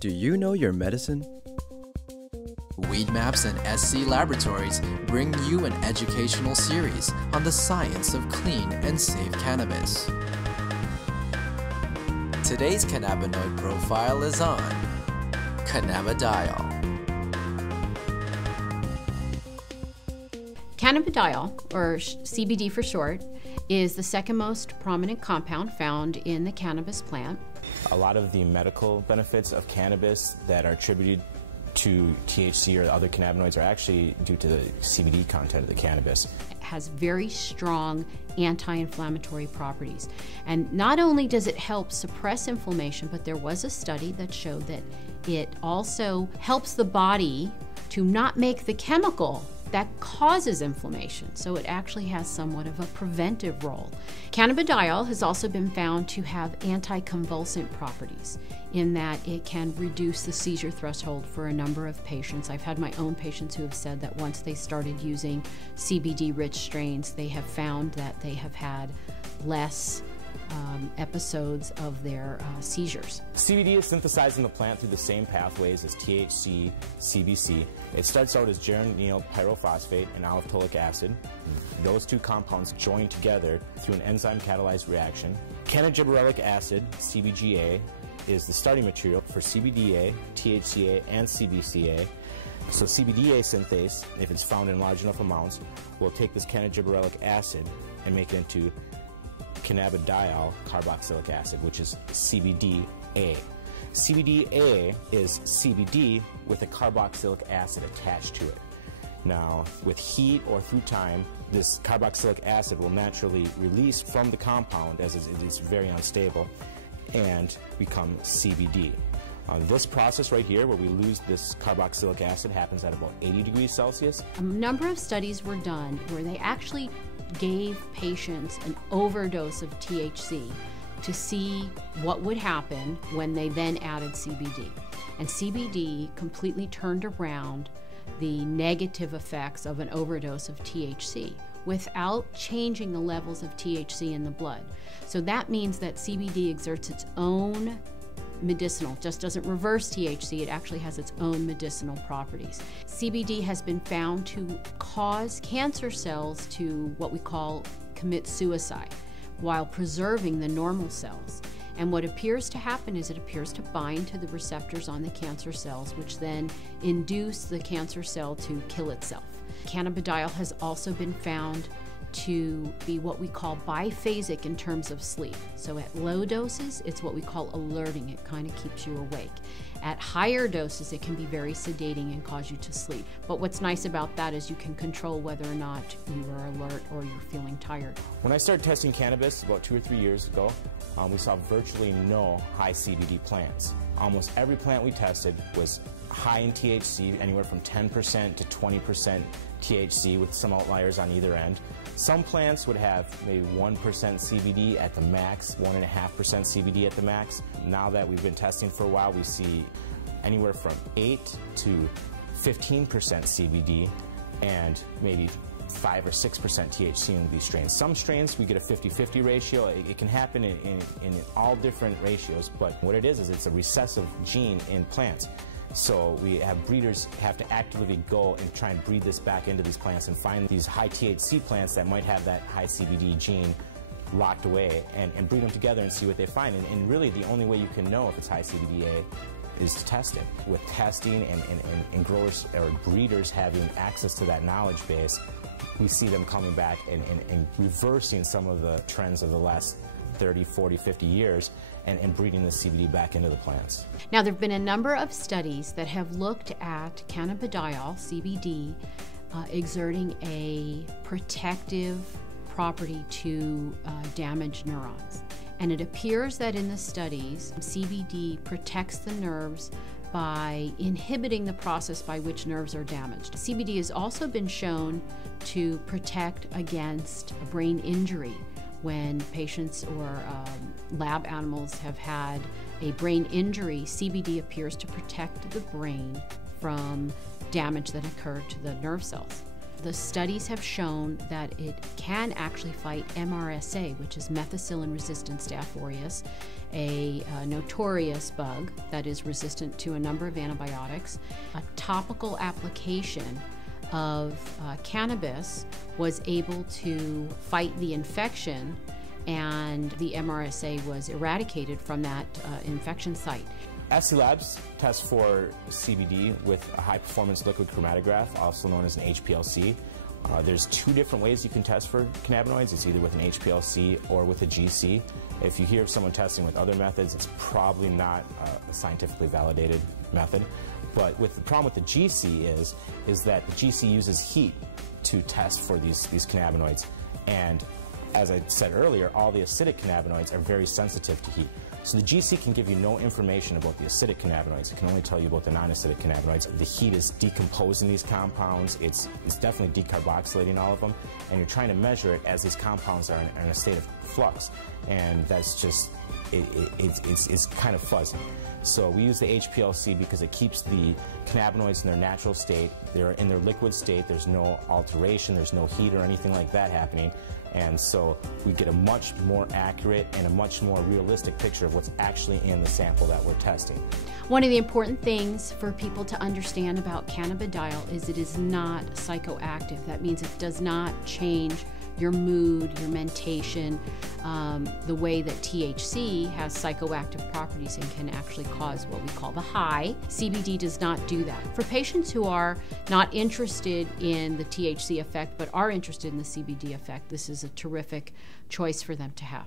Do you know your medicine? Weed Maps and SC Laboratories bring you an educational series on the science of clean and safe cannabis. Today's cannabinoid profile is on cannabidiol. Cannabidiol, or CBD for short, is the second most prominent compound found in the cannabis plant. A lot of the medical benefits of cannabis that are attributed to THC or other cannabinoids are actually due to the CBD content of the cannabis. It has very strong anti-inflammatory properties. And not only does it help suppress inflammation, but there was a study that showed that it also helps the body to not make the chemical that causes inflammation, so it actually has somewhat of a preventive role. Cannabidiol has also been found to have anticonvulsant properties in that it can reduce the seizure threshold for a number of patients. I've had my own patients who have said that once they started using CBD-rich strains, they have found that they have had less episodes of their seizures. CBD is synthesized in the plant through the same pathways as THC, CBC. It starts out as geranyl pyrophosphate and aliphtolic acid. Those two compounds join together through an enzyme-catalyzed reaction. Cannabidiolic acid, CBGA, is the starting material for CBDA, THCA, and CBCA. So CBDA synthase, if it's found in large enough amounts, will take this cannabidiolic acid and make it into cannabidiol carboxylic acid, which is CBDA. CBDA is CBD with a carboxylic acid attached to it. Now, with heat or through time, this carboxylic acid will naturally release from the compound as it is very unstable and become CBD. This process right here, where we lose this carboxylic acid, happens at about 80 degrees Celsius. A number of studies were done where they actually gave patients an overdose of THC to see what would happen when they then added CBD. And CBD completely turned around the negative effects of an overdose of THC without changing the levels of THC in the blood. So that means that CBD exerts its own medicinal, just doesn't reverse THC, it actually has its own medicinal properties. CBD has been found to cause cancer cells to what we call commit suicide while preserving the normal cells. And what appears to happen is it appears to bind to the receptors on the cancer cells, which then induce the cancer cell to kill itself. Cannabidiol has also been found to be what we call biphasic in terms of sleep. So at low doses, it's what we call alerting. It kind of keeps you awake. At higher doses, it can be very sedating and cause you to sleep. But what's nice about that is you can control whether or not you are alert or you're feeling tired. When I started testing cannabis about 2 or 3 years ago, we saw virtually no high CBD plants. Almost every plant we tested was high in THC, anywhere from 10% to 20% THC, with some outliers on either end. Some plants would have maybe 1% CBD at the max, 1.5% CBD at the max. Now that we've been testing for a while, we see anywhere from 8 to 15% CBD and maybe 5 or 6% THC in these strains. Some strains we get a 50-50 ratio. It can happen in all different ratios, but what it is it's a recessive gene in plants. So we have breeders have to actively go and try and breed this back into these plants and find these high THC plants that might have that high CBD gene locked away and breed them together and see what they find. And really the only way you can know if it's high CBDA is to test it. With testing and growers or breeders having access to that knowledge base, we see them coming back and reversing some of the trends of the last 30, 40, 50 years and breeding the CBD back into the plants. Now, there have been a number of studies that have looked at cannabidiol, CBD, exerting a protective property to damaged neurons. And it appears that in the studies, CBD protects the nerves by inhibiting the process by which nerves are damaged. CBD has also been shown to protect against brain injury. When patients or lab animals have had a brain injury, CBD appears to protect the brain from damage that occurred to the nerve cells. The studies have shown that it can actually fight MRSA, which is methicillin-resistant Staph aureus, a notorious bug that is resistant to a number of antibiotics. A topical application of cannabis was able to fight the infection, and the MRSA was eradicated from that infection site. SC Labs tests for CBD with a high-performance liquid chromatograph, also known as an HPLC. There's two different ways you can test for cannabinoids. It's either with an HPLC or with a GC. If you hear of someone testing with other methods, it's probably not a scientifically validated method. But the problem with the GC is that the GC uses heat to test for these cannabinoids. And as I said earlier, all the acidic cannabinoids are very sensitive to heat. So the GC can give you no information about the acidic cannabinoids. It can only tell you about the non-acidic cannabinoids. The heat is decomposing these compounds. It's definitely decarboxylating all of them. And you're trying to measure it as these compounds are in a state of flux. And that's just, it's kind of fuzzy. So we use the HPLC because it keeps the cannabinoids in their natural state. They're in their liquid state. There's no alteration. There's no heat or anything like that happening. And so we get a much more accurate and a much more realistic picture of what's actually in the sample that we're testing. One of the important things for people to understand about cannabidiol is it is not psychoactive. That means it does not change your mood, your mentation, the way that THC has psychoactive properties and can actually cause what we call the high. CBD does not do that. For patients who are not interested in the THC effect but are interested in the CBD effect, this is a terrific choice for them to have.